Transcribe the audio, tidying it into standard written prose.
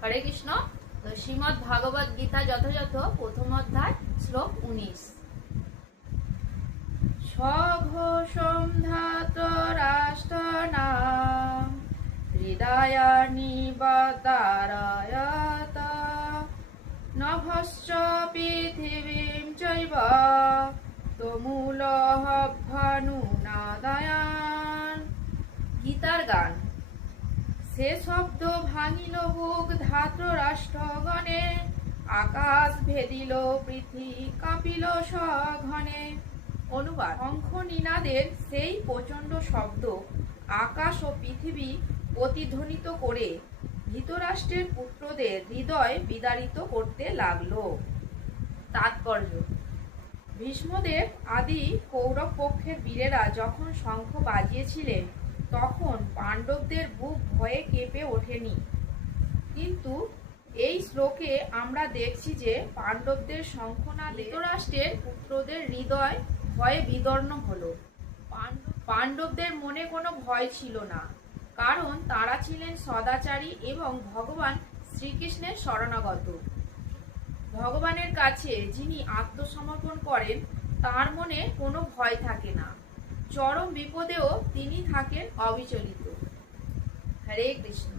হরে কৃষ্ণ। তো শ্রীমদ্ ভাগবত গীতা যথাযথ প্রথম অধ্যায় শ্লোক 19। সঘোষমধাত রাষ্ট্রনাম হৃদয়ানি বদারয়ত নভশ্চ পৃথিবীম চৈব তমূলহভ্যনুনাদয়ান। গীতার গান। সে শব্দ ভাঙিল বুক ধাতরাষ্ট্রগণে, আকাশ ভেদিল পৃথিবী কাঁপিল সঘনে। অনুবাদ। শঙ্খ নিনাদের সেই প্রচণ্ড শব্দ আকাশ ও পৃথিবী প্রতিধ্বনিত করে ধৃতরাষ্ট্রের পুত্রদের হৃদয় বিদারিত করতে লাগলো। তাৎপর্য: ভীষ্মদেব আদি কৌরব পক্ষের বীরেরা যখন শঙ্খ বাজিয়েছিলেন তখন পাণ্ডবদের বুক ভয়ে কেঁপে ওঠেনি, কিন্তু এই শ্লোকে আমরা দেখছি যে পাণ্ডবদের শঙ্খনাদে ধৃতরাষ্ট্রের পুত্রদের হৃদয় ভয়ে বিদর্ণ হলো। পাণ্ডবদের মনে কোনো ভয় ছিল না, কারণ তারা ছিলেন সদাচারী এবং ভগবান শ্রীকৃষ্ণের শরণাগত। ভগবানের কাছে যিনি আত্মসমর্পণ করেন তার মনে কোনো ভয় থাকে না, চরম বিপদেও তিনি থাকেন অবিচলিত। হরে কৃষ্ণ।